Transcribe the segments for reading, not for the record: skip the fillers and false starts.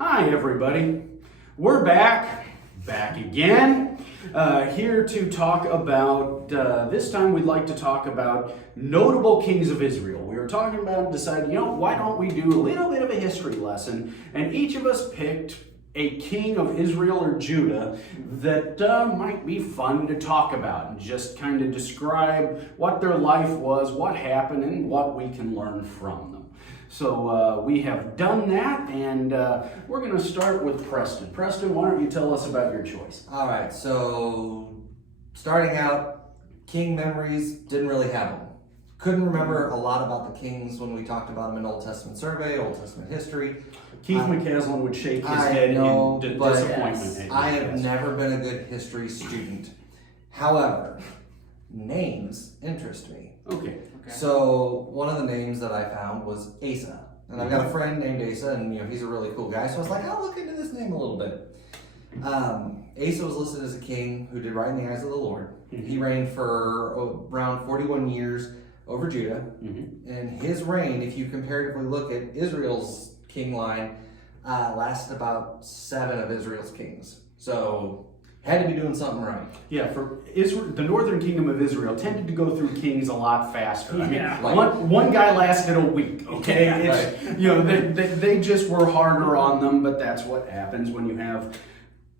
Hi, everybody. We're back again, here to talk about, this time we'd like to talk about notable kings of Israel. We were talking about deciding, why don't we do a little bit of a history lesson, and each of us picked a king of Israel or Judah that might be fun to talk about and just kind of describe what their life was, what happened, and what we can learn from them. So we have done that, and we're going to start with Preston. Preston, why don't you tell us about your choice? All right, so starting out, king memories, didn't really have them. Couldn't remember a lot about the kings when we talked about them in Old Testament survey, Old Testament history. Keith McCaslin would shake his head in disappointment. Yes, I have never been a good history student. However, names interest me. Okay. So one of the names that I found was Asa. And I've got a friend named Asa, and he's a really cool guy. So I was like, I'll look into this name a little bit. Asa was listed as a king who did right in the eyes of the Lord. Mm-hmm. He reigned for around 41 years over Judah. Mm-hmm. And his reign, if you comparatively look at Israel's king line, lasted about 7 of Israel's kings. So had to be doing something right. Yeah, for Israel, the northern kingdom of Israel tended to go through kings a lot faster. Yeah. One guy lasted a week. Okay, Right. They just were harder on them, but that's what happens when you have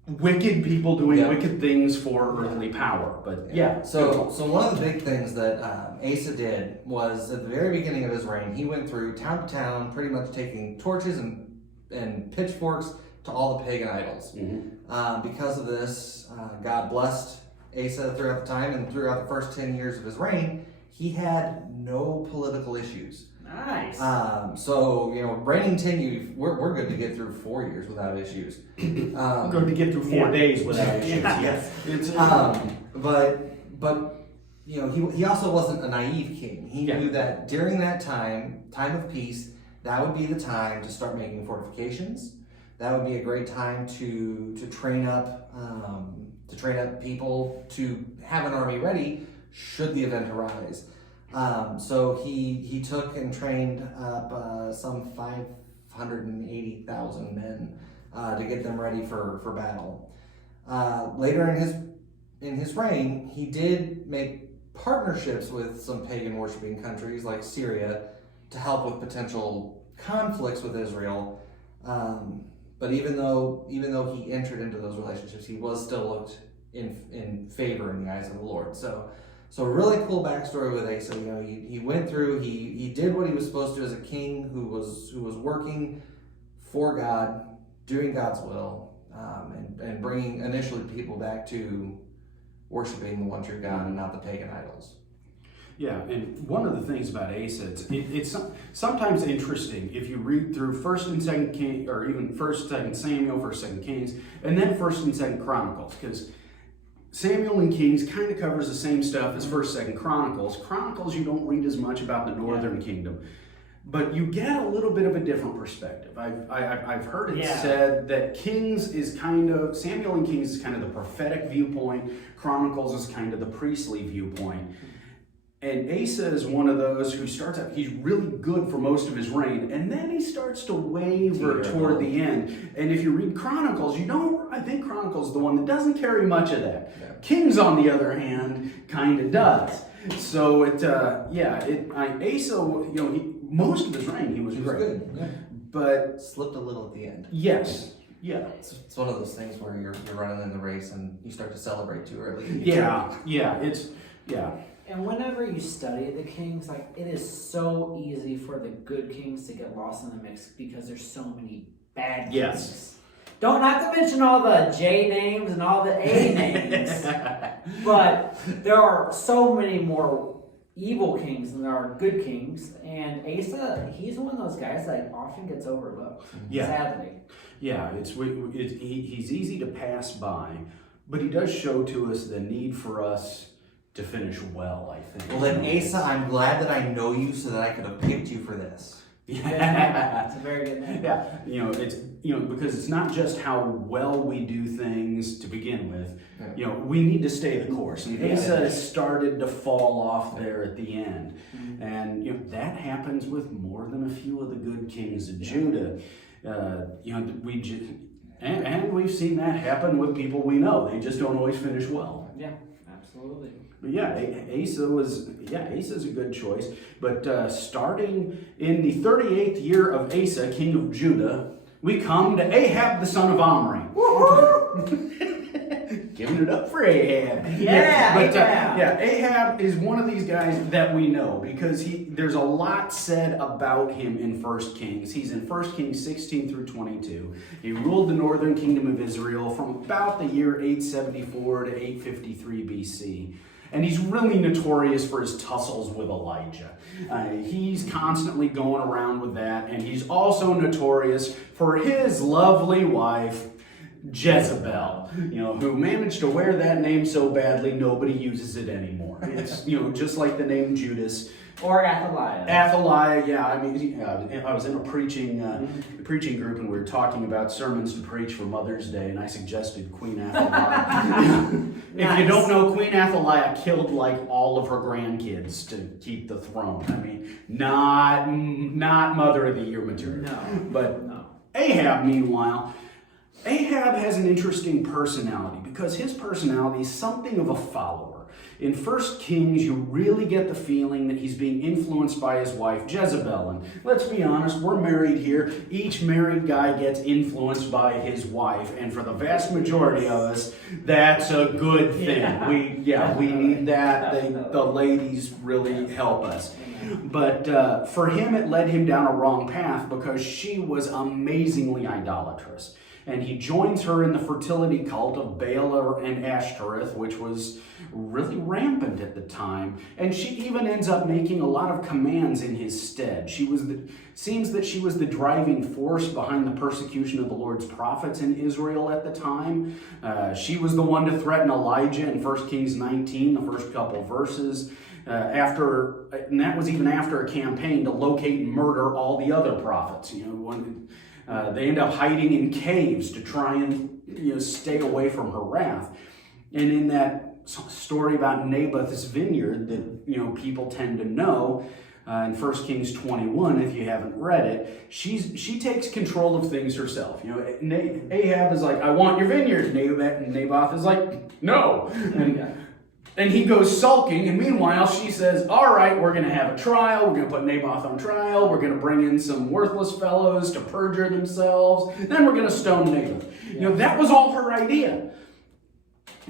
wicked people doing wicked things for earthly power. But So one of the big things that Asa did was at the very beginning of his reign, he went through town to town, pretty much taking torches and pitchforks to all the pagan idols. Mm-hmm. Because of this, God blessed Asa throughout the time, and throughout the first 10 years of his reign, he had no political issues. Nice. Reigning 10 years, we're good to get through 4 years without issues. Good to get through 4 days without issues. Yes. It's But he also wasn't a naive king. He knew that during that time of peace, that would be the time to start making fortifications. That would be a great time to train up people to have an army ready should the event arise. So he took and trained up some 580,000 men to get them ready for battle. Later in his reign, he did make partnerships with some pagan worshiping countries like Syria to help with potential conflicts with Israel. But even though he entered into those relationships, he was still looked in favor in the eyes of the Lord. So a really cool backstory with Asa. He went through. He did what he was supposed to as a king who was working for God, doing God's will, and bringing initially people back to worshiping the one true God and not the pagan idols. Yeah, and one of the things about Asa, it's sometimes interesting if you read through 1st and 2nd Kings, or even 1st, 2nd Samuel, 1st, 2nd Kings, and then 1st and 2nd Chronicles, because Samuel and Kings kind of covers the same stuff as 1st, 2nd Chronicles. Chronicles, you don't read as much about the northern kingdom, but you get a little bit of a different perspective. I've heard it said that Samuel and Kings is kind of the prophetic viewpoint, Chronicles is kind of the priestly viewpoint. And Asa is one of those who starts out, he's really good for most of his reign, and then he starts to waver toward the end. And if you read Chronicles, I think Chronicles is the one that doesn't carry much of that. Yeah. Kings, on the other hand, kind of does. So Asa, most of his reign, he was great. Good. Yeah. But slipped a little at the end. Yes. Yeah. It's one of those things where you're running in the race and you start to celebrate too early. And whenever you study the kings, it is so easy for the good kings to get lost in the mix because there's so many bad kings. Not to mention all the J names and all the A names. But there are so many more evil kings than there are good kings. And Asa, he's one of those guys that often gets overlooked, sadly. Yeah, he's easy to pass by, but he does show to us the need for us to finish well, I think. Well then, Asa, I'm glad that I know you so that I could have picked you for this. Yeah, it's a very good name. Yeah, it's because it's not just how well we do things to begin with. We need to stay the course. And Asa has started to fall off there at the end, and that happens with more than a few of the good kings of Judah. And we've seen that happen with people we know. They just don't always finish well. Yeah, absolutely. But yeah, Asa's a good choice. But starting in the 38th year of Asa, king of Judah, we come to Ahab, the son of Omri. Giving it up for Ahab. Ahab is one of these guys that we know because there's a lot said about him in 1 Kings. He's in 1 Kings 16 through 22. He ruled the northern kingdom of Israel from about the year 874 to 853 BC. And he's really notorious for his tussles with Elijah. He's constantly going around with that. And he's also notorious for his lovely wife, Jezebel, who managed to wear that name so badly nobody uses it anymore. It's, just like the name Judas. Or Athaliah. Athaliah, yeah. I mean, I was in a preaching group and we were talking about sermons to preach for Mother's Day, and I suggested Queen Athaliah. If you don't know, Queen Athaliah killed like all of her grandkids to keep the throne. I mean, not Mother of the Year material. No. But no. Ahab, meanwhile, Ahab has an interesting personality because his personality is something of a follower. In 1 Kings, you really get the feeling that he's being influenced by his wife, Jezebel. And let's be honest, we're married here. Each married guy gets influenced by his wife. And for the vast majority of us, that's a good thing. We need that. The ladies really help us. But for him, it led him down a wrong path because she was amazingly idolatrous. And he joins her in the fertility cult of Baal and Ashtoreth, which was really rampant at the time. And she even ends up making a lot of commands in his stead. Seems that she was the driving force behind the persecution of the Lord's prophets in Israel at the time. She was the one to threaten Elijah in 1 Kings 19, the first couple verses. And that was even after a campaign to locate and murder all the other prophets. They end up hiding in caves to try and stay away from her wrath. And in that story about Naboth's vineyard that people tend to know, in 1 Kings 21, if you haven't read it, she takes control of things herself. Ahab is like, I want your vineyard. Naboth is like, no. And he goes sulking, and meanwhile she says, all right, we're going to have a trial. We're going to put Naboth on trial. We're going to bring in some worthless fellows to perjure themselves. Then we're going to stone Naboth. That was all her idea.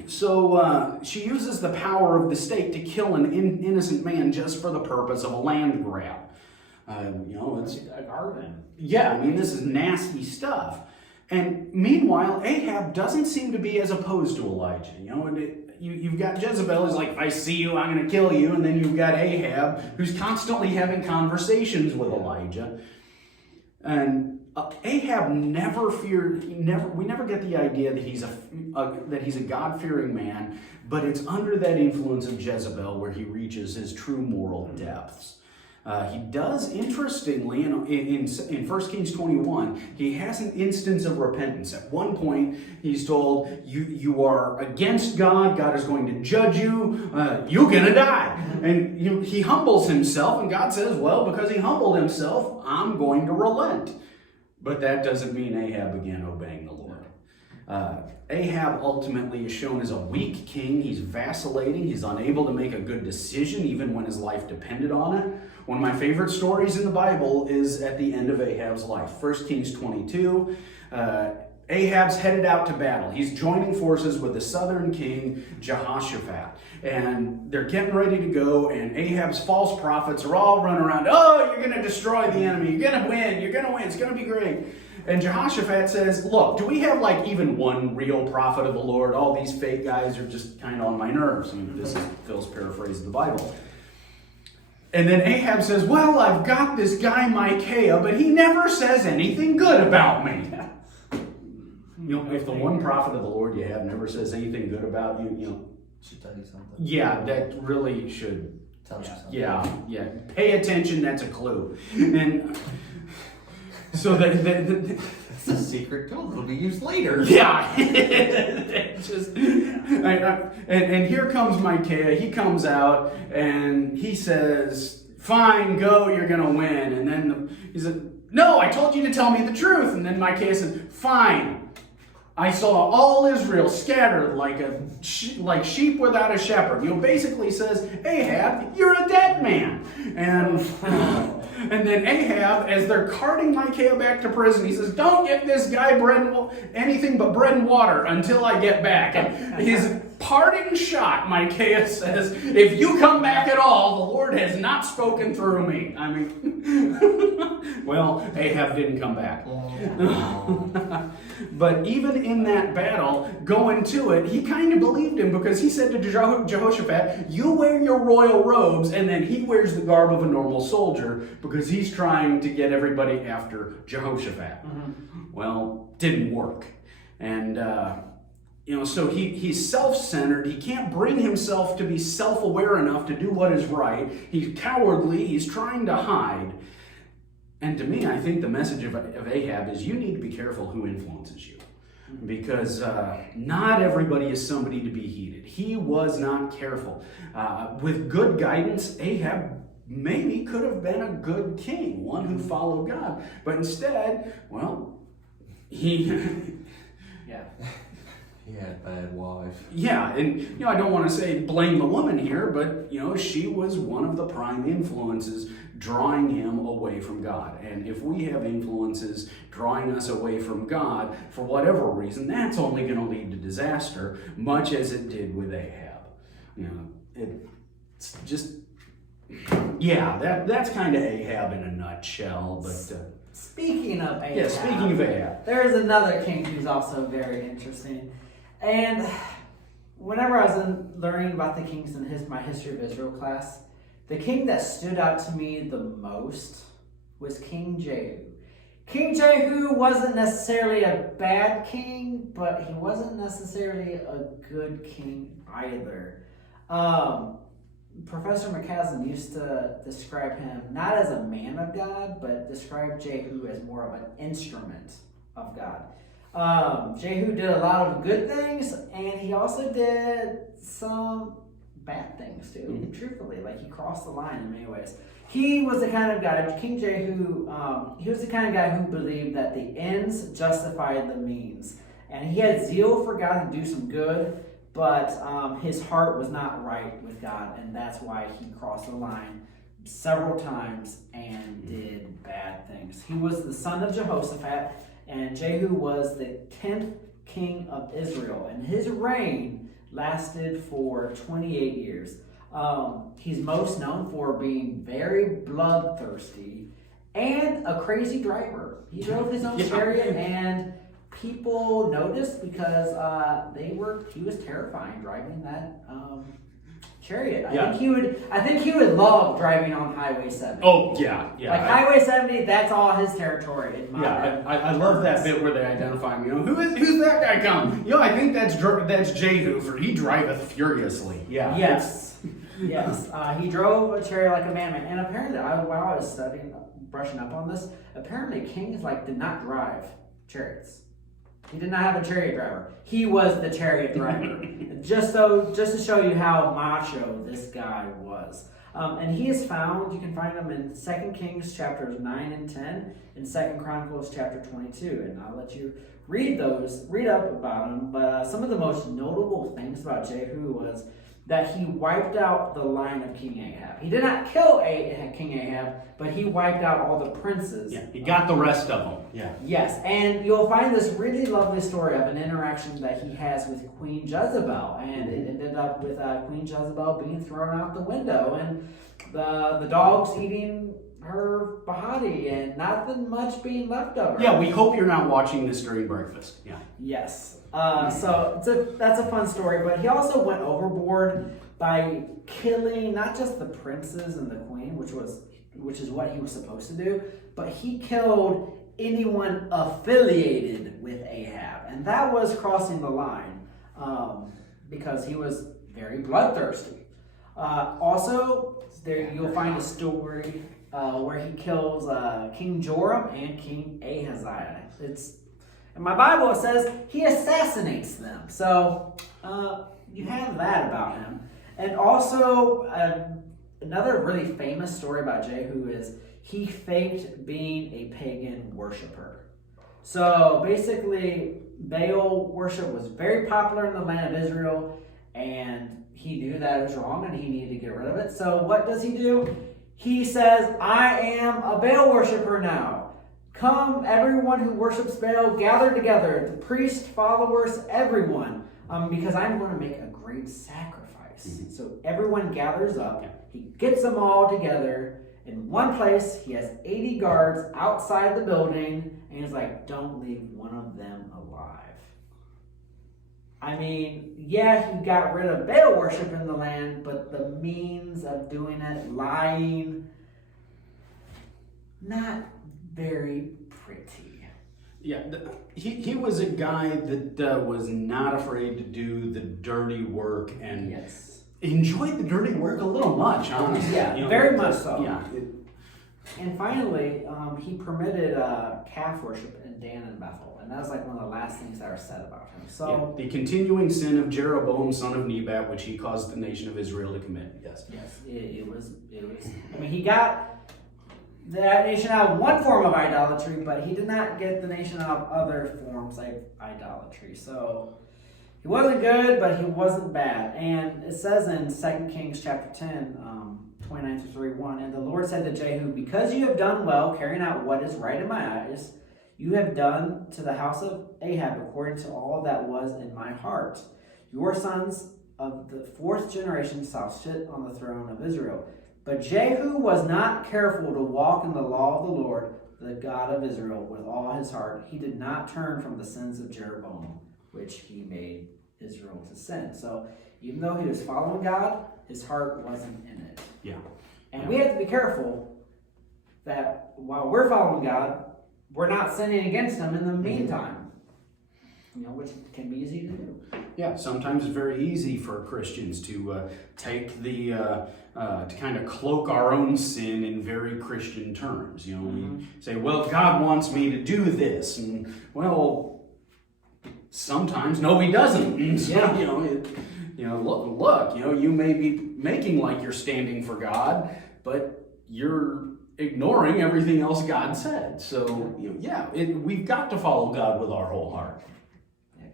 So she uses the power of the state to kill an innocent man just for the purpose of a land grab. It's a garden. Yeah, I mean, this is nasty stuff. And meanwhile, Ahab doesn't seem to be as opposed to Elijah. You've got Jezebel who's like, if I see you, I'm going to kill you. And then you've got Ahab who's constantly having conversations with Elijah. And Ahab never feared. We never get the idea that he's a God-fearing man, but it's under that influence of Jezebel where he reaches his true moral depths. He does, interestingly, in 1 Kings 21, he has an instance of repentance. At one point, he's told, you are against God, God is going to judge you, you're going to die. And he humbles himself, and God says, well, because he humbled himself, I'm going to relent. But that doesn't mean Ahab began obeying the Lord. Ahab ultimately is shown as a weak king. He's vacillating. He's unable to make a good decision even when his life depended on it. One of my favorite stories in the Bible is at the end of Ahab's life. 1 Kings 22. Ahab's headed out to battle. He's joining forces with the southern king, Jehoshaphat. And they're getting ready to go, and Ahab's false prophets are all running around. Oh, you're going to destroy the enemy. You're going to win. You're going to win. It's going to be great. And Jehoshaphat says, look, do we have even one real prophet of the Lord? All these fake guys are just kind of on my nerves. I mean, this is Phil's paraphrase of the Bible. And then Ahab says, well, I've got this guy Micaiah, but he never says anything good about me. If the one prophet of the Lord you have never says anything good about you, should tell you something. Yeah, that really should tell you something. Yeah. Pay attention, that's a clue. And so it's a secret tool that'll be used later. Yeah. And here comes Micaiah. He comes out and he says, fine, go, you're going to win. And then he said, no, I told you to tell me the truth. And then Micaiah said, fine. I saw all Israel scattered like sheep without a shepherd. Basically says, Ahab, you're a dead man. And then Ahab, as they're carting Micaiah back to prison, he says, don't give this guy anything but bread and water until I get back. And his parting shot, Micaiah says, if you come back at all, the Lord has not spoken through me. I mean, well, Ahab didn't come back. But even in that battle, going to it, he kind of believed him, because he said to Jehoshaphat, you wear your royal robes, and then he wears the garb of a normal soldier, because he's trying to get everybody after Jehoshaphat. Mm-hmm. Well, didn't work. And, so he's self-centered. He can't bring himself to be self-aware enough to do what is right. He's cowardly. He's trying to hide. And to me, I think the message of Ahab is you need to be careful who influences you. Because not everybody is somebody to be heeded. He was not careful. With good guidance, Ahab maybe could have been a good king, one who followed God. But instead, well, he... yeah. He had a bad wife. Yeah, and I don't want to say blame the woman here, but she was one of the prime influences drawing him away from God. And if we have influences drawing us away from God for whatever reason, that's only going to lead to disaster, much as it did with Ahab. It's just that's kind of Ahab in a nutshell. But speaking of Ahab, there's another king who's also very interesting. And whenever I was learning about the kings in my History of Israel class, the king that stood out to me the most was King Jehu. King Jehu wasn't necessarily a bad king, but he wasn't necessarily a good king either. Professor McCaslin used to describe him not as a man of God, but describe Jehu as more of an instrument of God. Jehu did a lot of good things, and he also did some bad things too, truthfully. Like, he crossed the line in many ways. He was the kind of guy, King Jehu, he was the kind of guy who believed that the ends justified the means. And he had zeal for God to do some good, but his heart was not right with God, and that's why he crossed the line several times and did bad things. He was the son of Jehoshaphat, and Jehu was the 10th king of Israel, and his reign lasted for 28 years. He's most known for being very bloodthirsty and a crazy driver. He drove his own chariot, and people noticed because he was terrifying driving that chariot. I think he would love driving on Highway 70. Oh, yeah. Highway 70, that's all his territory. I love that bit where they identify him. Who's that guy coming? I think that's Jehu, for he driveth furiously. Yeah. Yes. Yes. He drove a chariot like a madman. And apparently, while I was brushing up on this, apparently kings did not drive chariots. He did not have a chariot driver. He was the chariot driver. just to show you how macho this guy was. And he is found, you can find him in 2 Kings chapters 9 and 10, and 2 Chronicles chapter 22. And I'll let you read up about him. But some of the most notable things about Jehu was that he wiped out the line of King Ahab. He did not kill King Ahab, but he wiped out all the princes. Yeah, he got the rest of them. Yeah. Yes, and you'll find this really lovely story of an interaction that he has with Queen Jezebel, and it ended up with Queen Jezebel being thrown out the window, and the dogs eating her body, and nothing much being left of her. Yeah, we hope you're not watching this during breakfast. Yeah. Yes. So that's a fun story, but he also went overboard by killing not just the princes and the queen, which is what he was supposed to do, but he killed anyone affiliated with Ahab, and that was crossing the line because he was very bloodthirsty. Also, there you'll find a story where he kills King Joram and King Ahaziah. In my Bible, it says he assassinates them. So you have that about him. And also, another really famous story about Jehu is he faked being a pagan worshiper. So basically, Baal worship was very popular in the land of Israel, and he knew that it was wrong and he needed to get rid of it. So what does he do? He says, I am a Baal worshiper now. Come, everyone who worships Baal, gather together, the priest, followers, everyone, because I'm going to make a great sacrifice. Mm-hmm. So everyone gathers up. He gets them all together in one place. He has 80 guards outside the building, and he's like, don't leave one of them alive. I mean, yeah, he got rid of Baal worship in the land, but the means of doing it, lying, not very pretty. Yeah, he was a guy that was not afraid to do the dirty work and enjoyed the dirty work a little much, honestly. Yeah, very much so. Yeah. And finally, he permitted calf worship in Dan and Bethel, and that was like one of the last things that were said about him. So the continuing sin of Jeroboam, son of Nebat, which he caused the nation of Israel to commit. Yes. Yes, it was. I mean, he got that nation out of one form of idolatry, but he did not get the nation out of other forms of idolatry. So he wasn't good, but he wasn't bad. And it says in 2 Kings chapter 10, 29 through 31, and the Lord said to Jehu, because you have done well, carrying out what is right in my eyes, you have done to the house of Ahab according to all that was in my heart. Your sons of the fourth generation shall sit on the throne of Israel. But Jehu was not careful to walk in the law of the Lord, the God of Israel, with all his heart. He did not turn from the sins of Jeroboam, which he made Israel to sin. So even though he was following God, his heart wasn't in it. Yeah. And we have to be careful that while we're following God, we're not sinning against him in the meantime. Which can be easy to do. Yeah, sometimes it's very easy for Christians to take to kind of cloak our own sin in very Christian terms. We say, well, God wants me to do this. And, well, sometimes, no, he doesn't. And so, look, you may be making like you're standing for God, but you're ignoring everything else God said. So, we've got to follow God with our whole heart.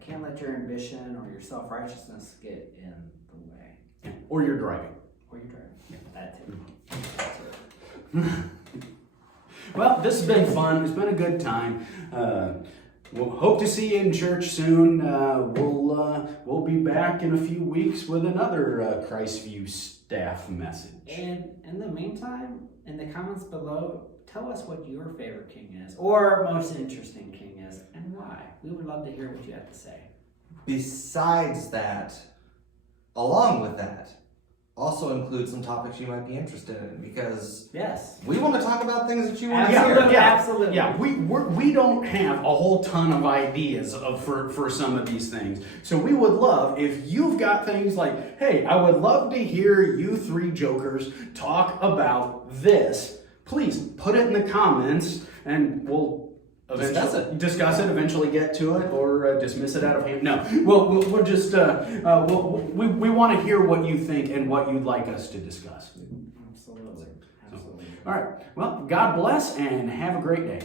Can't let your ambition or your self-righteousness get in the way. Or you're driving. Yeah, that too. Well, this has been fun. It's been a good time. We'll hope to see you in church soon. We'll be back in a few weeks with another Christview staff message. And in the meantime, in the comments below, tell us what your favorite king is, or most interesting king is, and why. We would love to hear what you have to say. Besides that, along with that, also include some topics you might be interested in, because we want to talk about things that you want to hear. Absolutely. Yeah, we don't have a whole ton of ideas for some of these things. So we would love if you've got things like, hey, I would love to hear you three jokers talk about this. Please put it in the comments, and we'll discuss it, eventually get to it, or dismiss it out of hand. No, we'll just we want to hear what you think and what you'd like us to discuss. Absolutely. All right. Well, God bless and have a great day.